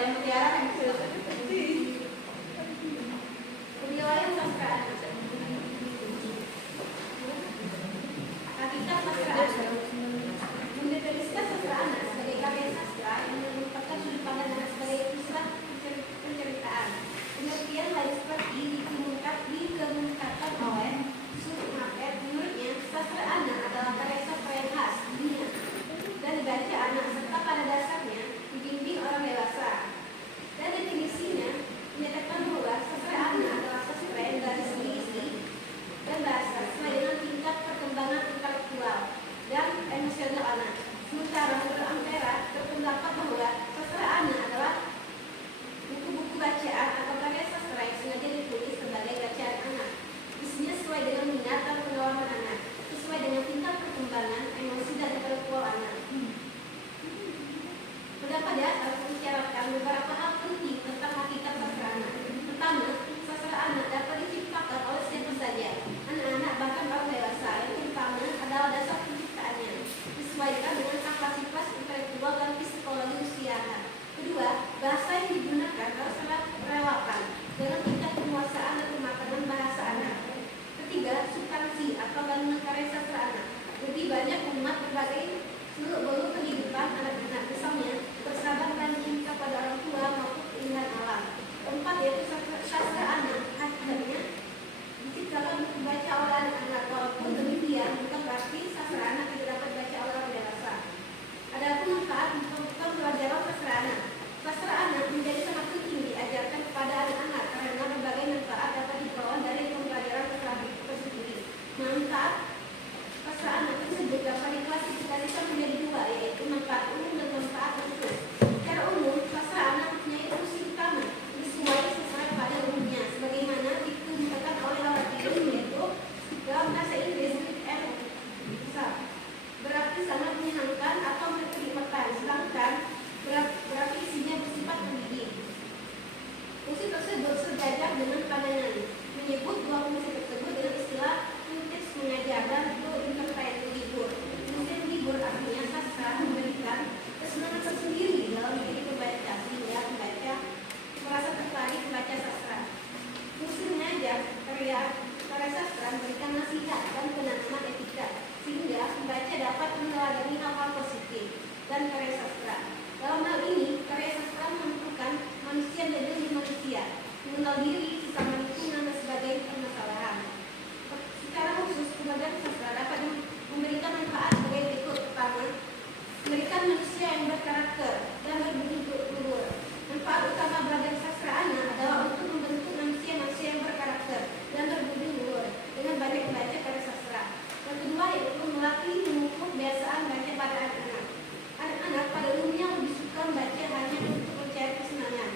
pada mutiara kan penilaian sastra hakikat sastra mendefinisikan sastra anak sebagai karya sastra yang merupakan sudut pandang anak sebagai pusat penceritaan. Pengertian lain seperti dikemukakan oleh Schumacher. Menurutnya, sastra anak adalah karya sastra yang khas dunia dan dibaca anak serta pada dasarnya dibimbing orang dewasa. Dan definisinya menyatakan bahwa sastra anak adalah sastra yang dari segi isi dan bahasa sesuai dengan tingkat perkembangan intelektual dan emosional anak. Sementara menurut Ampera terpendapat bahwa sastra anak adalah buku-buku bacaan atau karya sastra yang sengaja ditulis sebagai bacaan anak. Isinya sesuai dengan minat dan pengalaman anak, sesuai dengan tingkat perkembangan emosi dan intelektual anak. Terdapat dasar mengisyaratkan beberapa hal penting tentang hakikat sastra anak. Pertama, sastra anak dapat diciptakan oleh siapa saja, anak-anak bahkan orang dewasa. Yang pertama adalah dasar penciptaannya, disesuaikan dengan kapasitas intelektual dan psikologi usia anak. Kedua, bahasa yang digunakan harus sangat relevan dengan tingkat penguasaan dan kematangan bahasa anak. Ketiga, substansi atau kandungan karya sastra anak lebih banyak memuat berbagai seluk-beluk kehidupan anak-anak, misalnya bersabar dan cinta pada orang tua maupun keindahan alam. Keempat, yaitu sastra anak hakikatnya diciptakan untuk dibaca oleh anak-anak, walaupun demikian bukan berarti sastra anak tidak dapat dibaca oleh orang dewasa. Adapun manfaat untuk pembelajaran sastra anak. Sastra anak menjadi sangat penting diajarkan kepada anak-anak karena berbagai manfaat dapat diperoleh dari pembelajaran sastra tersebut. Manfaat sastra anak tersebut dapat diklasifikasikan menjadi dua, yaitu manfaat umum dan manfaat khusus. Secara umum, sastra anak mempunyai fungsi utama disesuaikan sesuai pada umumnya, sebagaimana dikemukakan oleh Laura Tilley, yaitu dalam bahasa Inggris read and berarti sangat menyenangkan atau menikmati, sedangkan berarti isinya bersifat mendidik. Fungsi tersebut sejajar dengan pandangan menyebut dua fungsi tersebut dengan istilah fungsi mengajar dan entertain menghibur. Fungsi menghibur artinya sastra memberikan kesenangan tersendiri dalam diri pembaca sehingga pembaca merasa tertarik membaca sastra. Fungsi mengajar karya sastra memberikan nasihat dan penanaman etika sehingga pembaca dapat meneladani hal-hal positif dan karya sastra. Dalam hal ini, karya sastra menentukan manusia menjadi manusia, mengenal diri, sesama lingkungan dan sebagainya permasalahan. Secara khusus, pembelajaran sastra dapat memberikan manfaat sebagai berikut. Pertama, memberikan manusia yang berkarakter dan berbudi luhur. Manfaat utama belajar sastra anak adalah untuk membentuk manusia-manusia yang berkarakter dan berbudi luhur dengan banyak membaca karya sastra. Yang kedua yaitu melatih memupuk kebiasaan baca pada anak-anak. Anak-anak pada umumnya lebih suka membaca hanya untuk mencari kesenangan.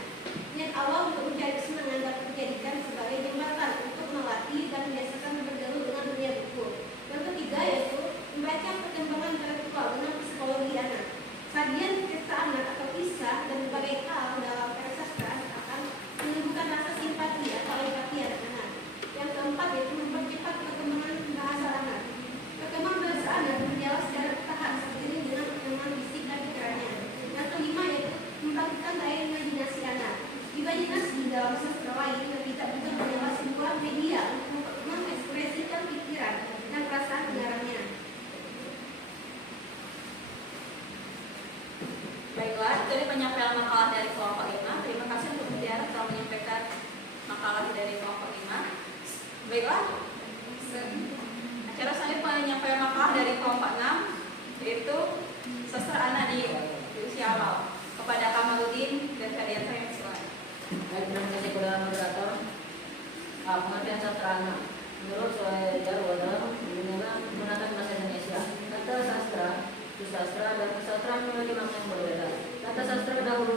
Niat awal untuk mencari kesenangan dapat dijadikan sebagai jembatan untuk melatih dan membiasakan bergaul dengan dunia buku. Yang ketiga yaitu membaca perkembangan intelektual dengan psikologi anak. Sajian cerita anak atau kisah dan berbagai hal dalam karya sastra akan menimbulkan rasa simpati atau empati anak-anak. Yang keempat yaitu mempercepat perkembangan bahasa anak. Perkembangan bahasa anak berjalan secara bertahap seiring dengan perkembangan fisik dan pikirannya. Yang kelima yaitu membangkitkan daya imajinasi anak. Imajinasi dalam sastra lain tidak bukan hanyalah sebuah media untuk mengekspresikan pikiran dan perasaan pengarangnya. Baiklah, itu tadi penyampaian makalah dari kelompok 5. Terima kasih untuk Mutiara telah menyampaikan makalah dari kelompok 5. Baiklah, acara selanjutnya penyampaian makalah dari kelompok 6, yaitu sastra anak di usia awal. Kepada Kamaludin dan Kadian saya silakan. Baik, terima kasih kepada moderator. Pengertian sastra anak. Menurut Jarwo dalam menggunakan bahasa Indonesia, kata sastra, susastra, dan kesastraan memiliki makna yang berbeda. Kata sastra dahulu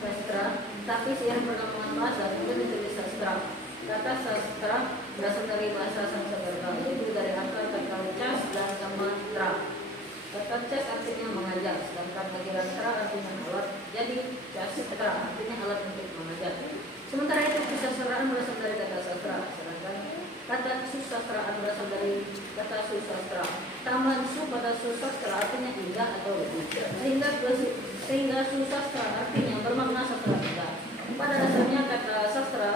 sastra, tapi seiring perkembangan bahasa kemudian menjadi sastra. Kata sastra berasal dari bahasa Sanskerta, yaitu dari kata cas dan mantra. Kata cas artinya mengajar, sedangkan mantra artinya alat. Jadi sastra artinya alat untuk mengajar. Sementara itu kesastraan berasal dari kata sastra, sedangkan kata susastraan berasal dari kata susastra. tambahan su pada susastra artinya indah atau lebih. Sehingga susastra artinya bermakna sastra indah. Pada dasarnya kata sastra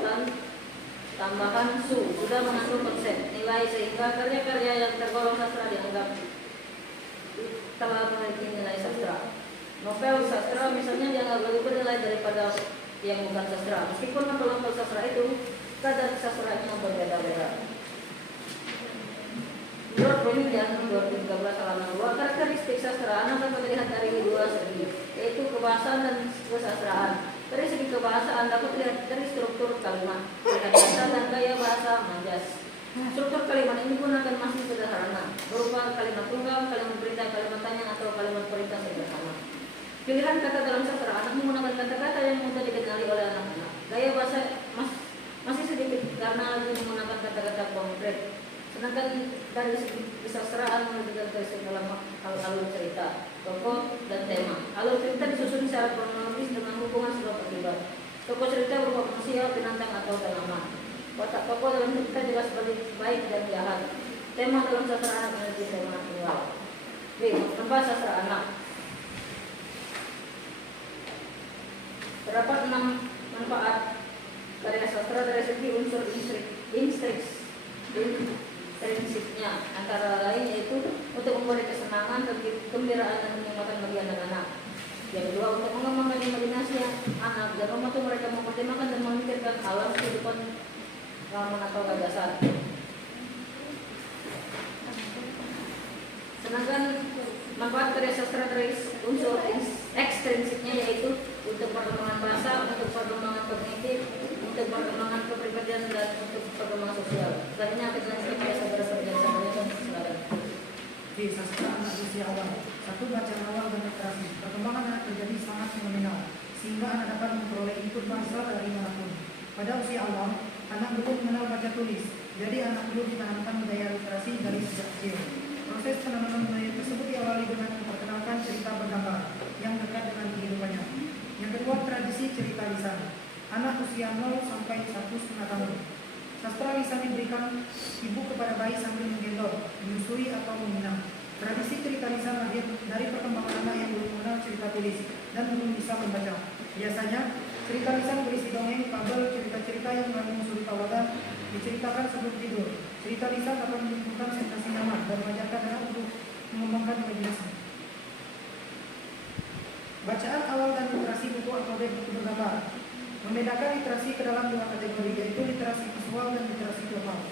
dan tambahan su sudah mengandung konsep nilai sehingga karya-karya yang tergolong sastra dianggap telah memiliki nilai sastra. Novel sastra misalnya dianggap lebih bernilai daripada yang bukan sastra. Meskipun novel sastra itu kadar sastranya berbeda-beda. Menurut penelitian 2013 halaman 2, karakteristik sastra anak dapat dilihat dari dua segi, yaitu kebahasaan dan kesastraan. Dari segi kebahasaan dapat dilihat dari struktur kalimat, bahasa dan gaya bahasa majas. Struktur kalimat ini digunakan masih sederhana, berupa kalimat tunggal, kalimat perintah, kalimat tanya, atau kalimat perintah sederhana. Pilihan kata dalam sastra anak menggunakan kata-kata yang mudah dikenali oleh anak-anak. Gaya bahasa masih sedikit karena lebih menggunakan kata-kata konkret. Sedangkan dari segi kesastraan menunjukkan tersebut dalam alur cerita, tokoh dan tema. Alur cerita disusun secara kronologis dengan hubungan sebab akibat. Tokoh cerita berupa manusia, binatang atau tanaman. Watak tokoh dalam cerita jelas baik dan jahat. Tema dalam sastra anak memiliki tema tunggal. B. Tempat sastra anak. Terdapat 6 manfaat karya sastra dari segi unsur intrinsipnya, antara lain yaitu untuk memberi kesenangan, kegembiraan dan kenikmatan bagi anak-anak. Yang kedua, untuk mengembangkan imajinasi anak dan membantu mereka mempertimbangkan dan memikirkan alam kehidupan atau gagasan. Sedangkan manfaat karya sastra dari unsur ekstrinsiknya yaitu untuk perkembangan bahasa, untuk perkembangan kognitif, untuk perkembangan kepribadian dan untuk perkembangan sosial. Selanjutnya kita lanjutkan pada saudara-saudara dan silakan. Di sastra anak usia awal, satu bacaan awal dan literasi. Perkembangan anak terjadi sangat fenomenal, sehingga anak dapat memperoleh input bahasa dari manapun. Pada usia awal, anak belum mengenal baca tulis, jadi anak perlu ditanamkan budaya literasi dari sejak kecil. Proses penanaman budaya tersebut diawali dengan memperkenalkan cerita bergambar yang dekat dengan kehidupannya. Yang kedua, tradisi cerita lisan. Anak usia 0 sampai 1,5 tahun. Sastra lisan diberikan ibu kepada bayi sambil menggendong, menyusui atau meminang. Tradisi cerita lisan lahir dari perkembangan anak yang belum mengenal cerita tulis dan belum bisa membaca. Biasanya, cerita lisan berisi dongeng, fabel, cerita-cerita yang mengandung unsur tauladan diceritakan sebelum tidur. Cerita lisan dapat menimbulkan sensasi nyaman dan mengajarkan anak untuk mengembangkan imajinasi. Bacaan awal dan literasi buku alfabet buku bergambar. Membedakan literasi ke dalam 2 kategori, yaitu literasi visual dan literasi verbal.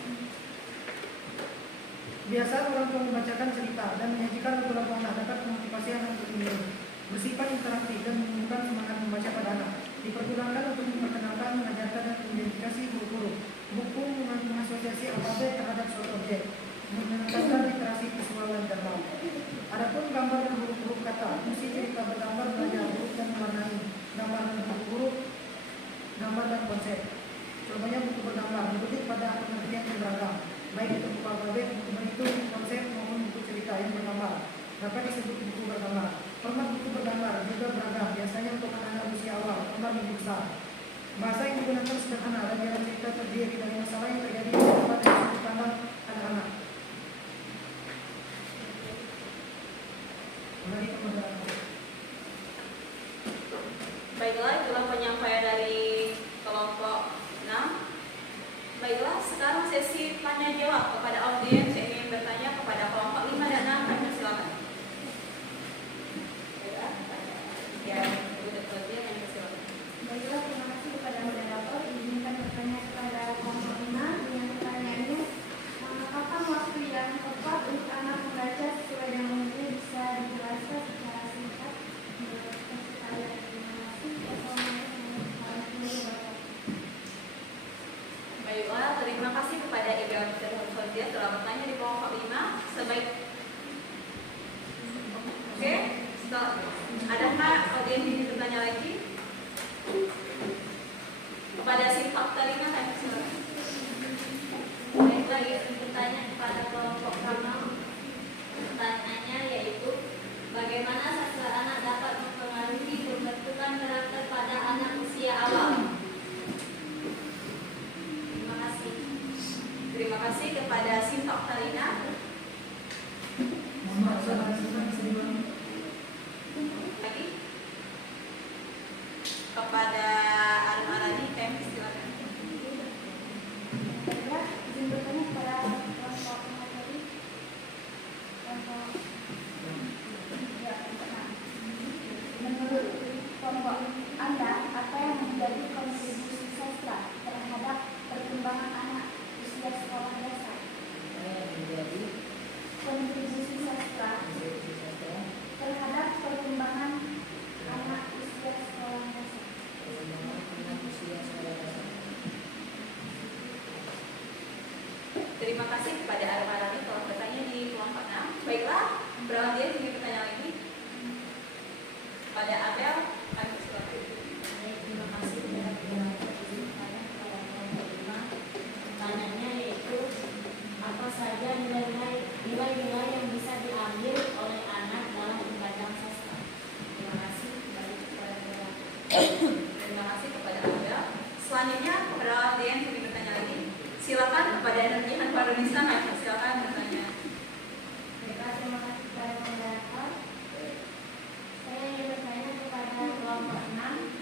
Biasa orang tua membacakan cerita dan menyajikan lagu-lagu anak dapat memotivasi anak untuk meniru. Bersifat interaktif dan menumbuhkan semangat membaca pada anak. Dipergunakan untuk memperkenalkan, mengajarkan dan mengidentifikasi huruf-huruf. Buku mengasosiasi alfabet terhadap suatu objek, menanamkan literasi visual dan verbal. Adapun gambar dan huruf-huruf kata, fungsi cerita bergambar belajar huruf dan mewarnai gambar dan huruf, gambar dan konsep. Contohnya buku bergambar dibuat pada pengertian yang beragam, baik itu buku alfabet, buku berhitung, konsep maupun buku cerita yang bergambar. Dapat disebut buku bergambar. Format buku bergambar juga beragam, biasanya untuk anak-anak usia awal, format buku besar. Bahasa yang digunakan sederhana dan jalan cerita terdiri dari masalah yang terjadi di tempat dan sudut pandang anak-anak. Baiklah, itulah penyampaian dari kelompok 6. Baiklah, sekarang sesi tanya jawab kepada audiens yang ingin bertanya kepada kelompok 5 dan 6. Kami silakan. Ya, Baiklah, terima kasih kepada moderator. Izinkan bertanya kepada kelompok 5 dengan pertanyaannya, kapan waktu yang tepat untuk anak membaca sesuai dengan umurnya bisa dijelaskan secara singkat menurut sekalian informasi atau baiklah, terima kasih kepada Ibu Fauzia telah bertanya di kelompok 5. Sebaik Oke, adakah audiens yang ingin bertanya lagi? Kepada Sintok Talina, kami silakan. Baiklah, ingin bertanya kepada kelompok 6. Pertanyaannya yaitu, bagaimana sastra anak dapat mempengaruhi pembentukan karakter pada anak usia awal? Terima kasih kepada Sintok Talina. Terima kasih kepada Anda. Selanjutnya kepada Anda yang ingin bertanya lagi, silakan kepada energi Indonesia. Silakan bertanya. Terima kasih kepada moderator. Saya ingin bertanya kepada kelompok 6.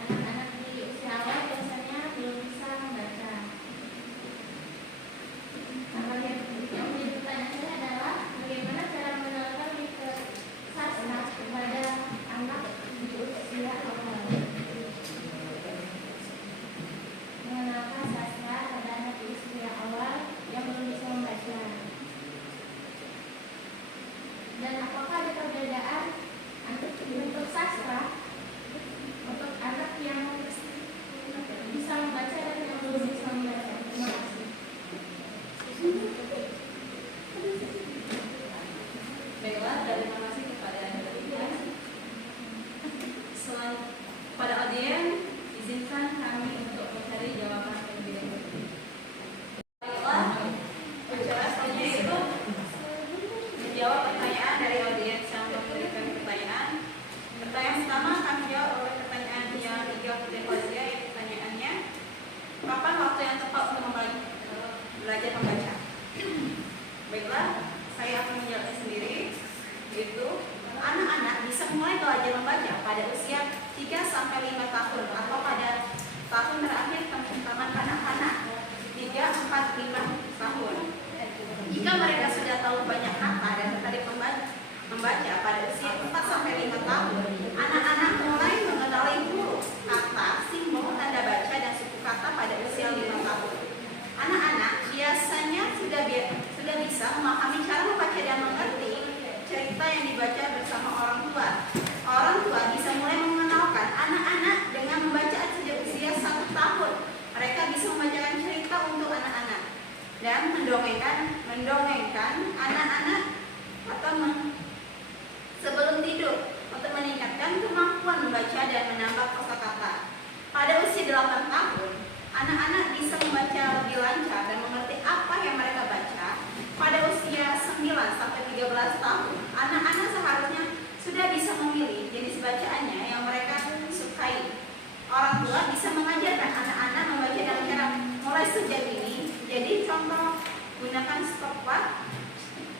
Anak-anak di usia awal biasanya belum bisa membaca. Nah, yang menjadi pertanyaan saya adalah bagaimana cara mengenalkan sastra kepada anak di usia awal? Mengenalkan sastra pada anak di usia awal yang belum bisa membaca. Dan apakah ada perbedaan untuk sastra untuk anak yang bisa membaca dan yang belum bisa membaca? Terima kasih. Baiklah, terima kasih kepada Anda. Selain pada audien, izinkan kami untuk mencari jawaban terlebih dahulu. Baiklah, penjelasannya itu menjawab pertanyaan dari audiens yang memberikan pertanyaan. Pertanyaan pertama kami jawab oleh pertanyaan yang dijawab oleh Fazia, yaitu pertanyaannya, kapan waktu yang tepat untuk belajar membaca? Baiklah, saya akan menjawabnya sendiri, yaitu anak-anak bisa mulai belajar membaca pada usia 3-5 tahun atau pada tahun terakhir taman kanak-kanak 3-4-5 tahun. Jika mereka sudah tahu banyak kata dan tertarik membaca pada usia 4-5 tahun, anak-anak mulai mengenali huruf, kata, simbol, tanda baca, dan suku kata pada usia 5 tahun. Anak-anak biasanya sudah bisa memahami cara membaca dan mengerti cerita yang dibaca bersama orang tua. Orang tua bisa mulai mengenalkan anak-anak dengan membaca sejak usia 1 tahun. Mereka bisa membacakan cerita untuk anak-anak dan mendongengkan anak-anak atau sebelum tidur untuk meningkatkan kemampuan membaca dan menambah kosakata. Pada usia 8 tahun, anak-anak bisa membaca lebih lancar dan mengerti apa yang mereka baca. Pada usia 9-13 tahun, anak-anak seharusnya sudah bisa memilih jenis bacaannya yang mereka sukai. Orang tua bisa mengajarkan anak-anak membaca dengan cara mulai sejak dini. Jadi contoh, gunakan stopwatch,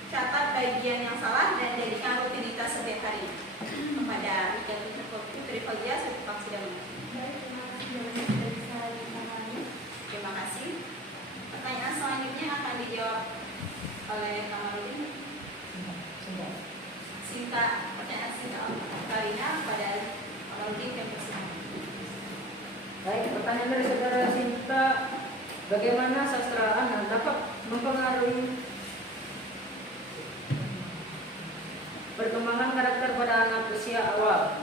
catat bagian yang salah, dan jadikan rutinitas setiap hari. Kepada Putri Fazia, saya terpaksa dan terima kasih. Pertanyaan selanjutnya akan dijawab oleh Kamarudin. Singkat, pertanyaan singkat kalinya pada Kamarudin dan Persidangan. Baik, pertanyaan dari saudara Sinta, bagaimana sastra anak dapat mempengaruhi perkembangan karakter pada anak usia awal?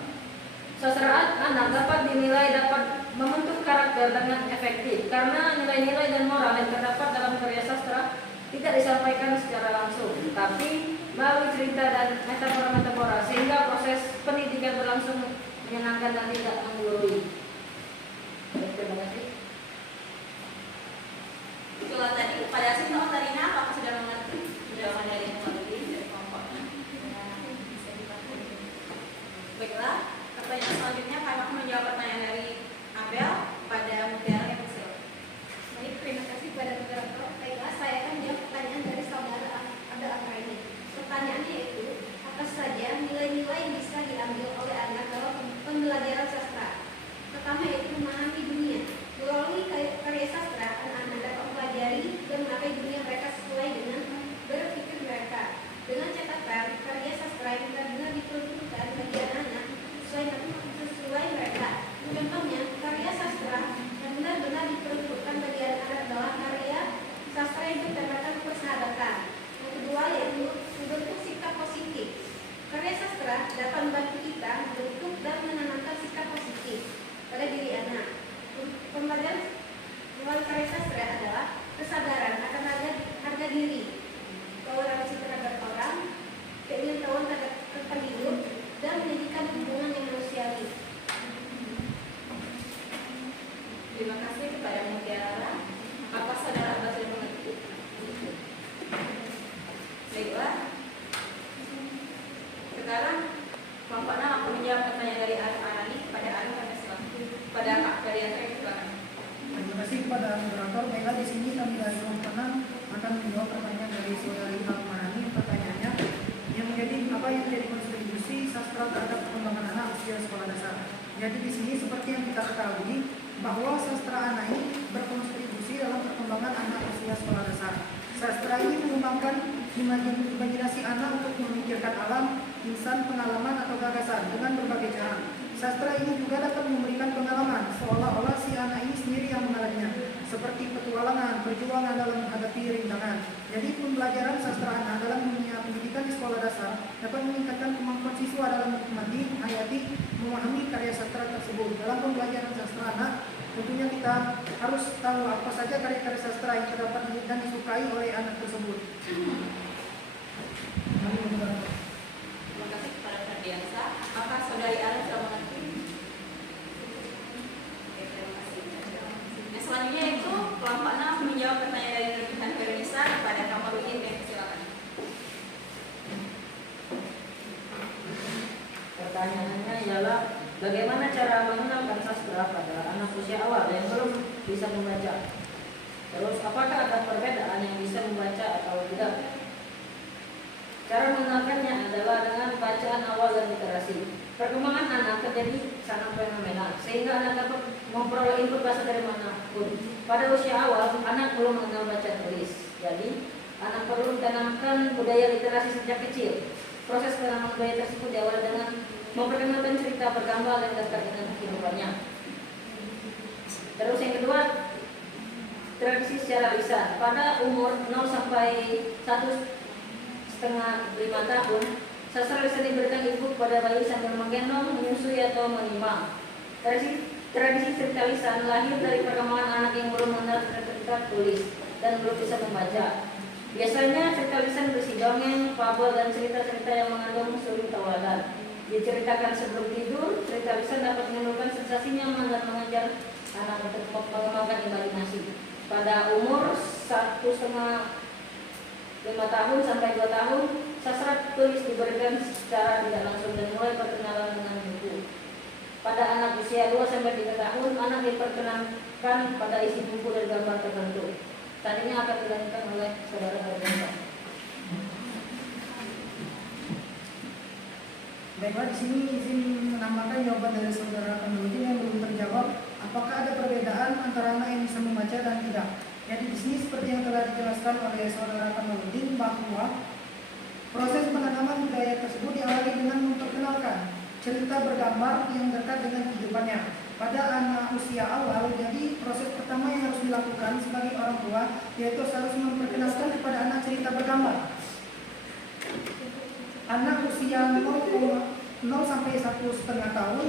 Sastra anak dapat dinilai dapat membentuk karakter dengan efektif karena nilai-nilai dan moral yang terdapat dalam karya sastra tidak disampaikan secara langsung, tapi melalui cerita dan metafora-metafora sehingga proses pendidikan berlangsung menyenangkan dan tidak menggurui. Terima kasih. Itulah tadi pada Sinta Tarina, apakah sudah mengerti jawaban dari kelompoknya? Baiklah, pertanyaan selanjutnya kami akan menjawab pertanyaan dari Abel pada Mutiara yang kecil. Baik, terima kasih kepada moderator. Baiklah, saya akan menjawab pertanyaan dari saudara Abel Akraini. Pertanyaannya itu, apa saja nilai-nilai yang bisa diambil oleh anak dalam pembelajaran sastra? Pertama yaitu memahami dunia. Melalui karya sastra, anak-anak dapat mempelajari dan mengapai dunia mereka sesuai dengan berpikir mereka. Dengan catatan, karya sastra yang benar-benar diperuntukkan bagi anak-anak sesuai mereka. Contohnya, karya sastra yang benar-benar diperuntukkan bagi anak-anak adalah karya sastra yang bertemakan persahabatan. Yang kedua yaitu membentuk sikap positif. Karya sastra dapat membantu kita membentuk dan menanamkan sikap positif pada diri anak. Pembelajaran melalui karya sastra adalah kesadaran akan harga diri, toleransi terhadap orang, keingintahuan tentang hidup, dan menjadikan hubungan yang manusiawi. Terima kasih kepada Mutiara. Apa saudara Abel sudah mengerti? Baiklah. Sekarang kelompok 6 akan menjawab Jadi di sini seperti yang kita ketahui bahwa sastra anak ini berkontribusi dalam perkembangan anak usia sekolah dasar. Sastra ini mengembangkan imajinasi anak untuk memikirkan alam, insan, pengalaman atau gagasan dengan berbagai cara. Sastra ini juga dapat memberikan pengalaman seolah-olah si anak ini sendiri yang mengalaminya, seperti petualangan, perjuangan dalam menghadapi rintangan. Jadi pembelajaran sastra anak dalam dunia pendidikan di sekolah dasar dapat meningkatkan kemampuan siswa dalam menikmati, menghayati, memahami karya sastra tersebut. Dalam pembelajaran sastra anak, tentunya kita harus tahu apa saja karya-karya sastra yang terdapat dan disukai oleh anak tersebut. Terima kasih kepada Ferdiansa. Apakah saudari Ara sudah mengerti? Oke, terima kasih. Yang selanjutnya itu kelompok 6 menjawab pertanyaan dari Nurjan Veronisa kepada Kamarudin. Silakan. Pertanyaannya ialah bagaimana cara mengenalkan sastra pada anak usia awal yang belum bisa membaca? Terus apakah ada perbedaan yang bisa membaca atau tidak? Cara mengenalkannya adalah dengan bacaan awal dan literasi. Perkembangan anak terjadi sangat fenomenal, sehingga anak dapat memperoleh input bahasa dari manapun. Pada usia awal, anak belum mengenal baca tulis. Jadi, anak perlu ditanamkan budaya literasi sejak kecil. Proses penanaman budaya tersebut diawali dengan memperkenalkan cerita bergambar dan dekat dengan kehidupannya. Terus yang kedua, tradisi secara lisan. Pada umur 0 sampai 1,5 tahun, sastra lisan diberikan ibu pada bayi sambil menggendong, menyusui atau menimang. Tradisi cerita lisan lahir dari perkembangan anak yang belum mengenal cerita tulis dan belum bisa membaca. Biasanya cerita lisan berisi dongeng, fabel, dan cerita-cerita yang mengandung suri tauladan. Diceritakan sebelum tidur, cerita lisan dapat menimbulkan sensasi nyaman dan mengajar anak untuk mengembangkan imajinasi. Pada umur 1,5 tahun sampai 2 tahun, sastra tulis diberikan secara tidak langsung dan mulai perkenalan dengan buku. Pada anak usia 2 sampai 3 tahun, anak diperkenalkan pada isi buku dan gambar tertentu. Selanjutnya akan dilanjutkan oleh saudara Ferdiansa. Baiklah, di sini izin menambahkan jawaban dari saudara Kamarudin yang belum terjawab. Apakah ada perbedaan antara anak yang bisa membaca dan tidak? Jadi di sini seperti yang telah dijelaskan oleh saudara Kamarudin bahwa proses penanaman budaya tersebut diawali dengan memperkenalkan cerita bergambar yang dekat dengan kehidupannya. Pada anak usia awal, jadi proses pertama yang harus dilakukan sebagai orang tua yaitu harus memperkenalkan kepada anak cerita bergambar. Anak usia 0 sampai 1,5 tahun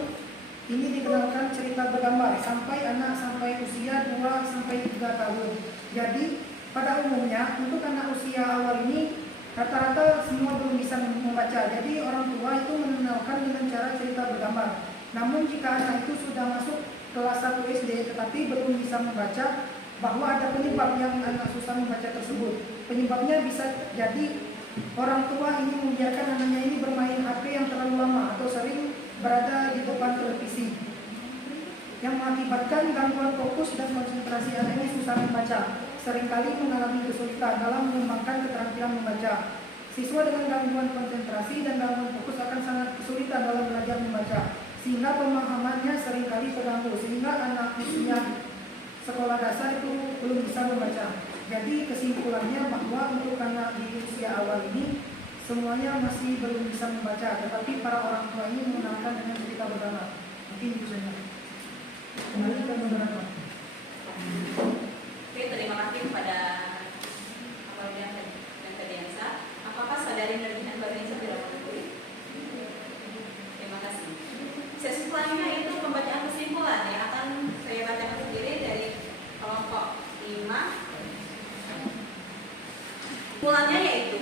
ini dikenalkan cerita bergambar sampai usia 2 sampai 3 tahun. Jadi pada umumnya untuk anak usia awal ini rata-rata semua belum bisa membaca. Jadi orang tua itu mengenalkan dengan cara cerita bergambar. Namun jika anak itu sudah masuk kelas 1 SD tetapi belum bisa membaca, bahwa ada penyebab yang anak susah membaca tersebut. Penyebabnya bisa jadi orang tua ini membiarkan anaknya ini bermain HP yang terlalu lama atau sering berada di depan televisi, yang mengakibatkan gangguan fokus dan konsentrasi anak ini susah membaca. Seringkali mengalami kesulitan dalam mengembangkan keterampilan membaca. Siswa dengan gangguan konsentrasi dan gangguan fokus akan sangat kesulitan dalam belajar membaca, sehingga pemahamannya seringkali terganggu, sehingga anak usia sekolah dasar itu belum bisa membaca. Jadi kesimpulannya bahwa untuk anak di usia awal ini semuanya masih belum bisa membaca, tetapi para orang tua ini mengenalkan dengan cerita bergambar. Mungkin itu saja. Kembali ke beberapa. Oke, terima kasih kepada Kamarudin dan Ferdiansa. Apakah saudari Nurjan Veronisa tidak mengetahui? Terima kasih. Sesi selanjutnya itu pembacaan kesimpulan yang akan saya bacakan sendiri dari kelompok 5. Kesimpulannya yaitu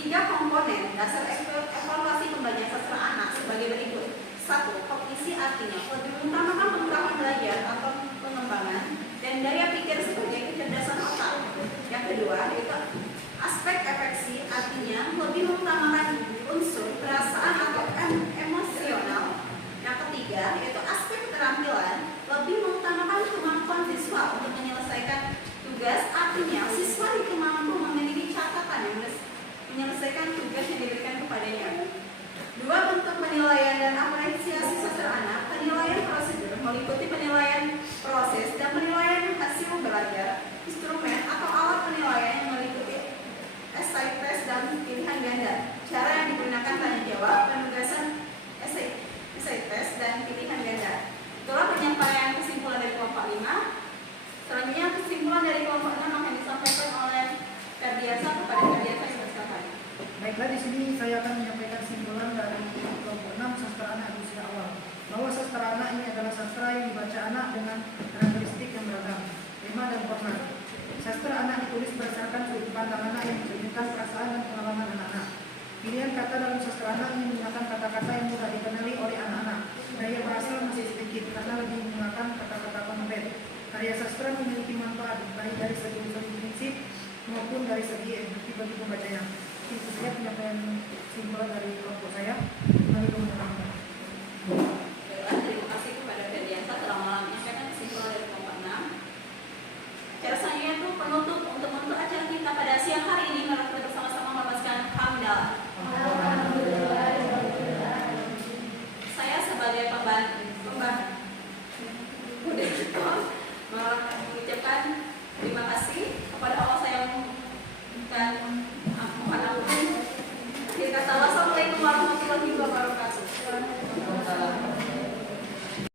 3 komponen dasar evaluasi pembelajaran sastra anak sebagai berikut. 1. Kognisi artinya lebih mengutamakan pengetahuan belajar atau pengembangan dan daya pikir sebagai kecerdasan otak. Yang kedua yaitu aspek afeksi artinya lebih mengutamakan unsur perasaan atau emosional. Yang ketiga yaitu aspek keterampilan lebih mengutamakan kemampuan siswa untuk menyelesaikan tugas, artinya siswa itu mampu memiliki catatan yang menyelesaikan tugas yang diberikan kepadanya. 2. Bentuk penilaian dan apresiasi sastra anak. Tadi mengikuti penilaian proses dan penilaian hasil belajar, instrumen atau alat penilaian yang meliputi essay test dan pilihan ganda. Cara yang digunakan tanya jawab, penugasan essay test dan pilihan ganda. Itulah penyampaian kesimpulan dari kelompok 5. Selanjutnya kesimpulan dari kelompok 6 akan disampaikan oleh Ferdiasa kepada Ferdiasa yang bersama. Baiklah, di sini saya akan menyampaikan kesimpulan dari kelompok 6 sastra anak di usia awal, bahwa sastra anak ini adalah sastra yang dibaca anak dengan karakteristik yang beragam, tema dan format. Sastra anak ditulis berdasarkan sudut pandang anak yang mencerminkan perasaan dan pengalaman anak-anak. Pilihan kata dalam sastra anak ini menggunakan kata-kata yang mudah dikenali oleh anak-anak. Gaya bahasa masih sedikit karena lebih menggunakan kata-kata konkret. Karya sastra memiliki manfaat baik dari segi prinsip maupun dari segi edukatif bagi pembacanya. Itu saja penyampaian kesimpulan dari kelompok saya.